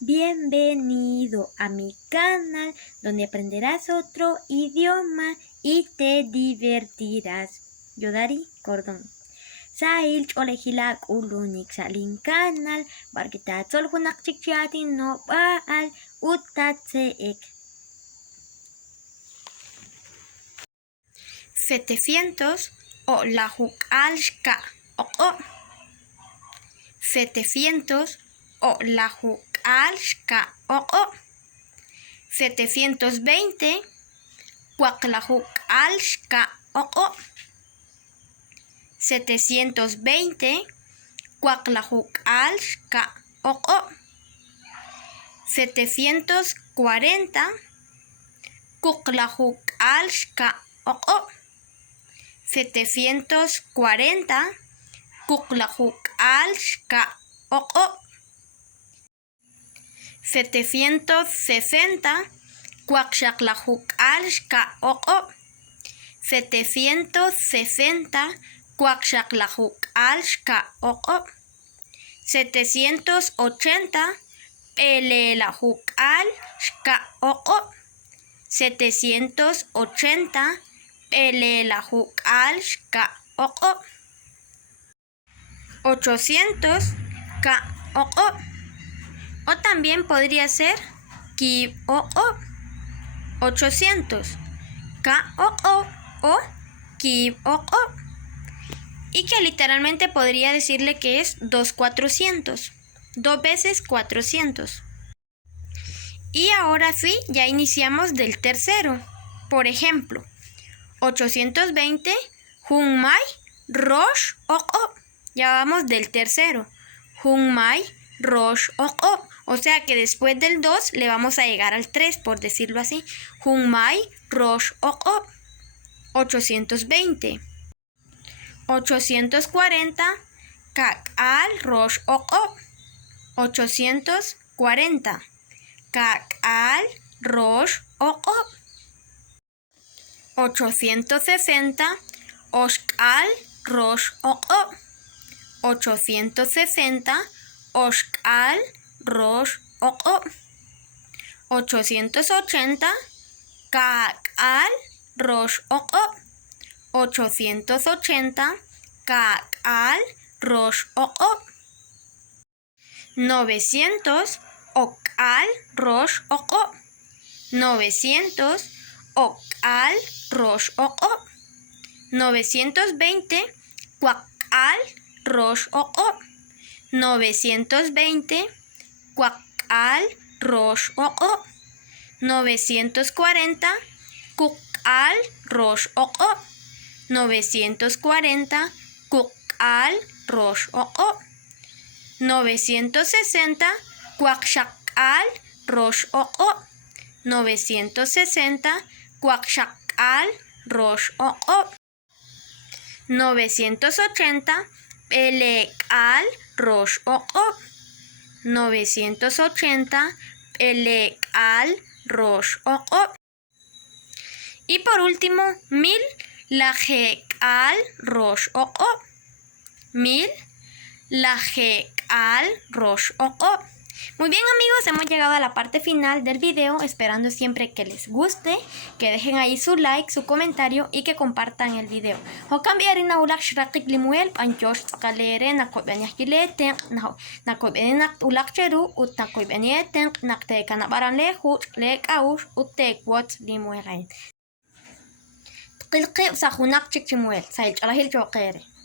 Bienvenido a mi canal donde aprenderás otro idioma y te divertirás. Yo Dari Cordón. Sahil cholehila ulunik salin canal barkita sol hunak chikchiatin no baal utatseek. 700 o la hukalshka o 700 o la hukalshka o 720 la hukalshka o 720 la hukalshka o 740 la hukalshka o 740 la hukalshka o 760 la hukalshka o 760 la hukalshka o 780 la hukalshka o 780 la hukalshka o 800 o también podría ser ki o 800 o ki o y que literalmente podría decirle que es 2 veces 400. Y ahora sí, ya iniciamos del tercero. Por ejemplo, 820 Hunmai Rosh o. Ya vamos del tercero. Hunmai Rosh o. O sea que después del 2 le vamos a llegar al 3, por decirlo así. Hunmai Rosh o. 820. 840 Kakal Rosh o. 840 Kakal Rosh o. 860 Oshkal Rosh o. 860 Oshkal Rosh o. 880 Kakal Rosh o. 880 Kakal Rosh o. 900 Okal Rosh o. 900 Okal Rosh o. 920 Kwakal Rosh o. 920 Kwakal Rosh o. 940 Kukal Rosh o. 940 Kukal Rosh o. 960 Kwakshakal Rosh o. 960 Kwakshakal Rosh o. 980 Pelekal Rosh o. 980 Pelekal Rosh o. Y por último, 1000 Lajekal Rosh o. 1000 Lajekal Rosh o. Muy bien amigos, hemos llegado a la parte final del video, esperando siempre que les guste, que dejen ahí su like, su comentario y que compartan el video. O cambiar en ulak shrakik limuel panchosh kalere nakobenyah kileten nakobenak ulak cheru ut nakobenieten nakte kanabaran lehu lek aush utek wat limuel. Qilqi sahunak chikchimuel, sail chalahil chokere.